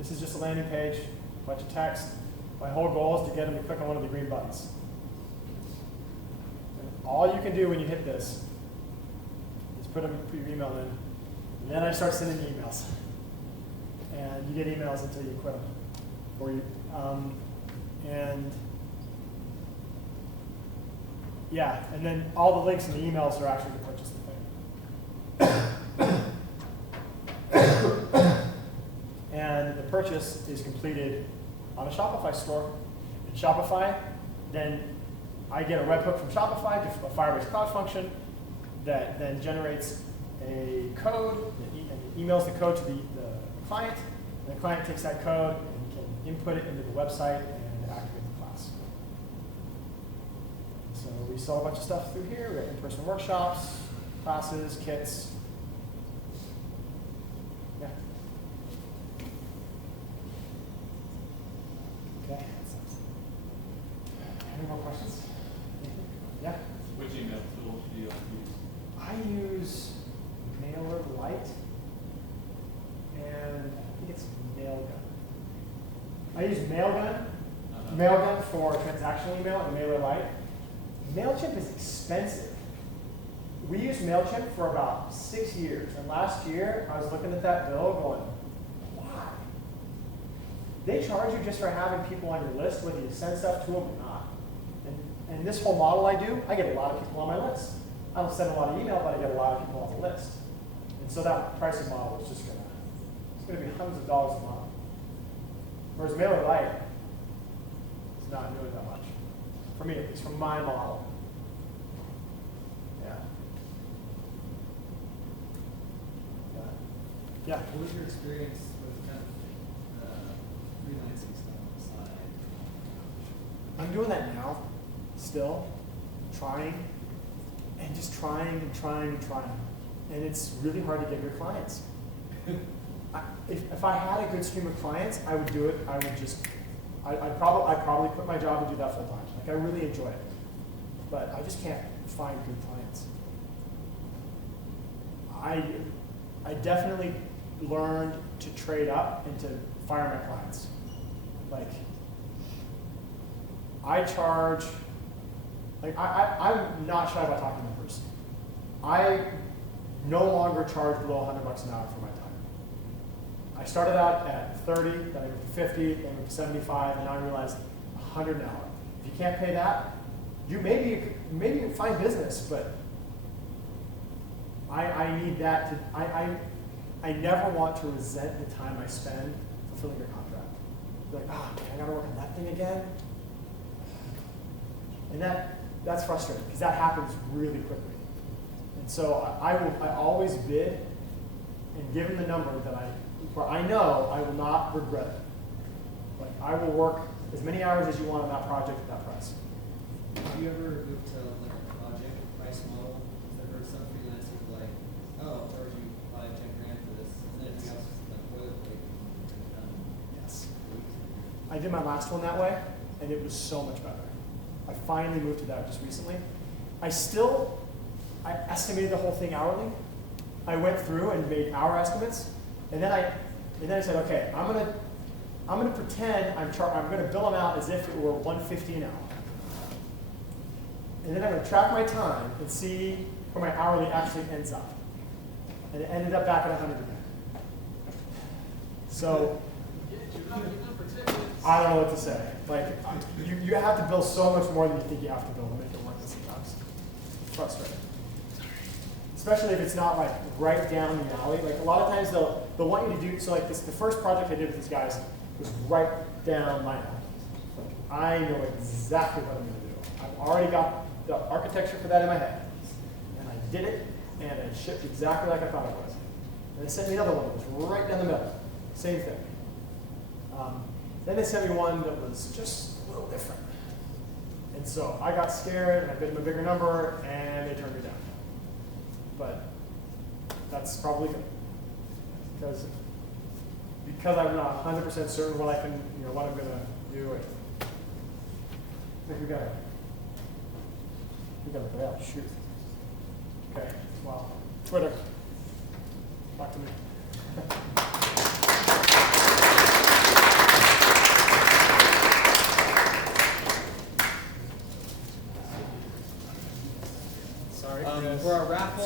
This is just a landing page, a bunch of text. My whole goal is to get them to click on one of the green buttons. And all you can do when you hit this is put your email in, and then I start sending emails. And you get emails until you quit them. Or you, yeah, and then all the links in the emails are actually to purchase the thing. And the purchase is completed on a Shopify store. In Shopify, then I get a webhook from Shopify to a Firebase cloud function that then generates a code and emails the code to the client. And the client takes that code and can input it into the website and activate the class. So we sell a bunch of stuff through here. We have in-person workshops, classes, kits. Yeah. Okay. Any more questions? Yeah? Which email tools do you use? I use MailerLite, and I think it's Mailgun. I use Mailgun, Mailgun for transactional email, and MailerLite. MailChimp is expensive. We used MailChimp for about 6 years, and last year I was looking at that bill going, why? They charge you just for having people on your list, whether you send stuff to them or not. And this whole model I do, I get a lot of people on my list. I don't send a lot of email, but I get a lot of people on the list. And so that pricing model is just gonna be hundreds of dollars a month. Whereas MailerLite is not doing that much. For me, at least, from my model. Yeah. Yeah. What was your experience with kind of freelancing stuff on the side? I'm doing that now, still, trying, and just trying and trying and trying. And it's really hard to get your clients. If I had a good stream of clients, I would do it. I would just, I'd probably quit my job and do that full time. Like, I really enjoy it. But I just can't find good clients. I definitely learned to trade up and to fire my clients. Like, I charge, like, I'm not shy about talking numbers. I no longer charge below $100 an hour for my time. I started out at 30, then I went to 50, then I went to 75, and now I realized 100 an hour. If you can't pay that, you maybe find business, but I need that to, I never want to resent the time I spend fulfilling your contract. Like, I gotta work on that thing again. And that's frustrating, because that happens really quickly. And so I always bid and give them the number where I know I will not regret it. Like, I will work as many hours as you want on that project at that price. Have you ever moved to like a project price model? I've heard some freelancers like, oh, I'll charge you $5, $10 grand for this, and then everything else is like boilerplate. Yes. I did my last one that way, and it was so much better. I finally moved to that just recently. I estimated the whole thing hourly. I went through and made hour estimates, and then I said, okay, I'm gonna pretend I'm gonna bill them out as if it were $150 an hour. And then I'm gonna track my time and see where my hourly actually ends up. And it ended up back at 100 again. So I don't know what to say. Like, you have to bill so much more than you think you have to bill to make it work sometimes. It's frustrating. Especially if it's not like right down the alley. Like, a lot of times they'll want you to do, so like the first project I did with these guys was right down my alley. Like, I know exactly what I'm gonna do. I've already got the architecture for that in my head. And I did it, and it shipped exactly like I thought it was. And they sent me another one that was right down the middle. Same thing. Then they sent me one that was just a little different. And so I got scared, and I bid them a bigger number, and they turned me down. But that's probably good. Because I'm not 100% certain what I'm gonna do. I think we got a bell. Shoot. Okay. Well, Twitter. Talk to me. Sorry, For our raffle.